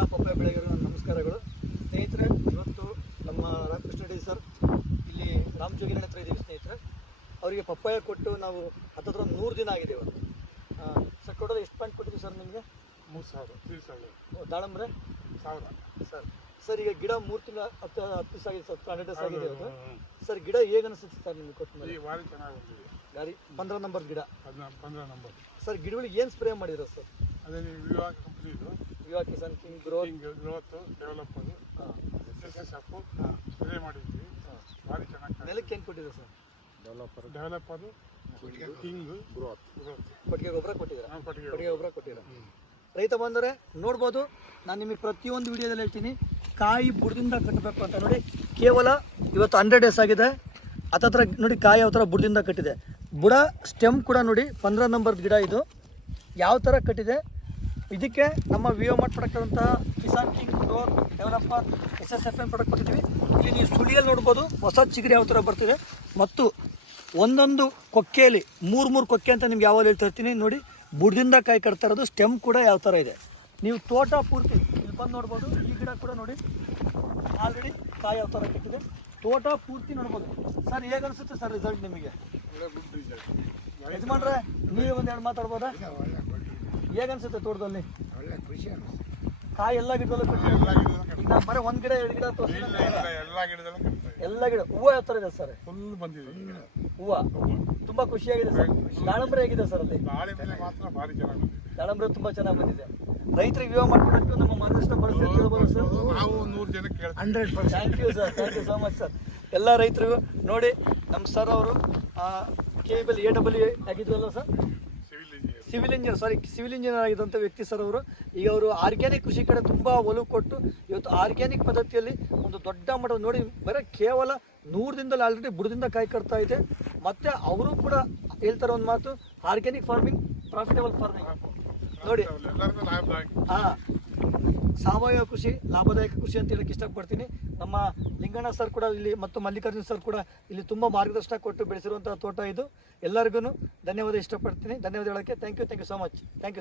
ಎಲ್ಲ ಪಪ್ಪಾಯ ಬೆಳೆಗಾರರಿಗೆ ನನ್ನ ನಮಸ್ಕಾರಗಳು. ಸ್ನೇಹಿತರೆ, ಇವತ್ತು ನಮ್ಮ ರಾಮಕೃಷ್ಣ ರೆಡ್ಡಿ ಸರ್ ಇಲ್ಲಿ ರಾಮಜೋಗಿನ ಹತ್ರ ಇದ್ದೀವಿ ಸ್ನೇಹಿತರೆ. ಅವರಿಗೆ ಪಪ್ಪಾಯ ಕೊಟ್ಟು ನಾವು ಹತ್ತತ್ರ 100 ದಿನ ಆಗಿದೆ ಇವತ್ತು. ಸರ್ ಕೊಡೋದು ಎಷ್ಟು ಪಾಯಿಂಟ್ ಕೊಟ್ಟಿದ್ದೀವಿ ಸರ್ ನಿಮಗೆ? 3000. ದಾಳಂಬ್ರೆ 1000 ಸರ್. ಈಗ ಗಿಡ 3 ತಿಂಗಳ 10 ದಿವಸ ಆಗಿದೆ ಸರ್, 100 ಡೇಸ್ ಆಗಿದೆ ಇವತ್ತು. ಸರ್ ಗಿಡ ಹೇಗೆ ಅನಿಸುತ್ತೆ ಸರ್ ನಿಮಗೆ ಕೊಟ್ಟು ಮೇಲೆ? ಭಾರಿ ಚೆನ್ನಾಗಿ ಬಂದಿದೆ. ಗಾಡಿ 15 ನಂಬರ್ ಗಿಡ. 15 ನಂಬರ್. ಸರ್ ಗಿಡಗಳಿಗೆ ಏನು ಸ್ಪ್ರೇ ಮಾಡಿರೋ ಸರ್? ಅದೇ ನೀವು ವಿವಾಹ ಕಂಪ್ನಿದು Viva Kisan king growth developer SSF spray ಮಾಡಿದ್ವಿ. ಭಾರಿ ಚೆನ್ನಾಗಿ ನೆಲಕ್ಕೆ ಏನು ಕೊಟ್ಟಿದೆ ಸರ್? ಡೆವಲಪರು ಕಿಂಗ್ ಗ್ರೋತ್ ಕೊಟ್ಟಿಗೆ ಗೊಬ್ಬರ ಕೊಟ್ಟಿದ್ದೀರಾ? ಕೊಟ್ಟಿಗೆ ಕೊಟ್ಟಿಗೆ ಗೊಬ್ಬರ ಕೊಟ್ಟಿದ್ದೀರಾ? ರೈತ ಬಂದರೆ ನೋಡ್ಬೋದು, ನಾನು ನಿಮಗೆ ಪ್ರತಿಯೊಂದು ವಿಡಿಯೋದಲ್ಲಿ ಹೇಳ್ತೀನಿ, ಕಾಯಿ ಬುಡದಿಂದ ಕಟ್ಟಬೇಕು ಅಂತ. ನೋಡಿ, ಕೇವಲ ಇವತ್ತು 100 ಡೇಸ್ ಆಗಿದೆ. ಹತ್ತತ್ರ ನೋಡಿ ಕಾಯಿ ಯಾವ ಥರ ಬುಡದಿಂದ ಕಟ್ಟಿದೆ. ಬುಡ ಸ್ಟೆಮ್ ಕೂಡ ನೋಡಿ 15 ನಂಬರ್ ಗಿಡ. ಇದು ಯಾವ ಥರ ಕಟ್ಟಿದೆ. ಇದಕ್ಕೆ ನಮ್ಮ Vivo mart product Kisan king growth developer SSFN product ಕೊಟ್ಟಿದ್ದೀವಿ. ಇಲ್ಲಿ ನೀವು ಸುಳಿಯಲ್ಲಿ ನೋಡ್ಬೋದು ಹೊಸ ಚಿಗುರು ಯಾವ ಥರ ಬರ್ತಿದೆ. ಮತ್ತು ಒಂದೊಂದು ಕೊಕ್ಕೆಯಲ್ಲಿ 3 ಕೊಕ್ಕೆ ಅಂತ ನಿಮ್ಗೆ ಯಾವಾಗ ಹೇಳ್ತಾ ಇರ್ತೀನಿ. ನೋಡಿ, ಬುಡದಿಂದ ಕಾಯಿ ಕಟ್ತಾ ಇರೋದು. ಸ್ಟೆಮ್ ಕೂಡ ಯಾವ ಥರ ಇದೆ. ನೀವು ತೋಟ ಪೂರ್ತಿ ಇಲ್ಲಿ ಬಂದು ನೋಡ್ಬೋದು. ಈ ಗಿಡ ಕೂಡ ನೋಡಿ ಆಲ್ರೆಡಿ ಕಾಯಿ ಯಾವ ಥರ ಕಟ್ಟಿದೆ. ತೋಟ ಪೂರ್ತಿ ನೋಡ್ಬೋದು. ಸರ್ ಹೇಗೆ ಅನಿಸುತ್ತೆ ಸರ್ ರಿಸಲ್ಟ್ ನಿಮಗೆ? ಯಜಮಾನ್ರೆ, ನೀವೇ ಒಂದೆರಡು ಮಾತಾಡ್ಬೋದಾ? ಹೇಗೆ ಅನಿಸುತ್ತೆ ತೋಟದಲ್ಲಿ? ಒಳ್ಳೆ ಖುಷಿ ಅನಿಸ್ತು. ಕಾಯಿ ಎಲ್ಲ ಗಿಡದಲ್ಲೂ ಕಟ್ಟಿದೆ. ಈಗ ನಾವು ಬರೀ 1 ಗಿಡ 2 ಗಿಡ ತೋರಿಸಿದ್ರೆ ಎಲ್ಲ ಗಿಡದಲ್ಲೂ ಕಟ್ತಾ ಇದೆ. ಎಲ್ಲ ಗಿಡ ಹೂವು ಯಾವ ಥರ ಇದೆ ಸರ್? ಫುಲ್ ಬಂದಿದೆ ಹೂವು ತುಂಬ ಖುಷಿಯಾಗಿದೆ ಸರ್. ದಾಳಂಬ್ರೆ ಹೇಗಿದೆ ಸರ್ ಅಲ್ಲಿ? ದಾಳಿಂಬೆ ಮಾತ್ರ ಭಾರಿ ಚೆನ್ನಾಗಿ ಬಂದಿದೆ. ದಾಳಂಬ್ರೆ ತುಂಬ ಚೆನ್ನಾಗಿ ಬಂದಿದೆ. ರೈತರಿಗೆ ವಿವೋ ಮಾಡ್ಕೊಡಕ್ಕೆ ನಮ್ಮ ಮಾರ್ಗದರ್ಶನ ಬಳಸ್ತಿರ್ಬೋದು ಸರ್. ನಾವು 100 ಜನಕ್ಕೆ ಕೇಳ್ತೀವಿ. 100%. Thank you sir, thank you so much sir. ಎಲ್ಲ ರೈತರಿಗೂ ನೋಡಿ, ನಮ್ಮ ಸರ್ ಅವರು KBL ಆಗಿದ್ವಲ್ಲ ಸರ್, ಸಿವಿಲ್ ಇಂಜಿನಿಯರ್ ಆಗಿದ್ದಂಥ ವ್ಯಕ್ತಿ ಸರ್ ಅವರು. ಈಗ ಅವರು ಆರ್ಗ್ಯಾನಿಕ್ ಕೃಷಿ ಕಡೆ ತುಂಬ ಒಲವು ಕೊಟ್ಟು ಇವತ್ತು ಆರ್ಗ್ಯಾನಿಕ್ ಪದ್ಧತಿಯಲ್ಲಿ ಒಂದು ದೊಡ್ಡ ಮಟ್ಟದ ನೋಡಿ, ಬರೀ ಕೇವಲ 100 ದಿನದಲ್ಲಿ ಆಲ್ರೆಡಿ ಬುಡದಿಂದ ಕಾಯಿ ಕಟ್ತಾ ಇದೆ. ಮತ್ತು ಅವರು ಕೂಡ ಹೇಳ್ತಾರೆ ಒಂದು ಮಾತು, ಆರ್ಗ್ಯಾನಿಕ್ ಫಾರ್ಮಿಂಗ್ ಪ್ರಾಫಿಟಬಲ್ ಫಾರ್ಮಿಂಗ್. ನೋಡಿ, ಎಲ್ಲರಿಗೂ ಲಾಭದಾಯಕ. ಹಾಂ, ಸಾವಯವ ಕೃಷಿ ಲಾಭದಾಯಕ ಕೃಷಿ ಅಂತ ಹೇಳಕ್ಕೆ ಇಷ್ಟಪಡ್ತೀನಿ. ನಮ್ಮ ಲಿಂಗಣ್ಣ ಸರ್ ಕೂಡ ಇಲ್ಲಿ ಮತ್ತು ಮಲ್ಲಿಕಾರ್ಜುನ್ ಸರ್ ಕೂಡ ಇಲ್ಲಿ ತುಂಬ ಮಾರ್ಗದರ್ಶನ ಕೊಟ್ಟು ಬೆಳೆಸಿರುವಂಥ ತೋಟ ಇದು. ಎಲ್ಲರಿಗೂ ಧನ್ಯವಾದ ಇಷ್ಟಪಡ್ತೀನಿ. ಧನ್ಯವಾದ ಹೇಳೋಕ್ಕೆ thank you so much. Thank you.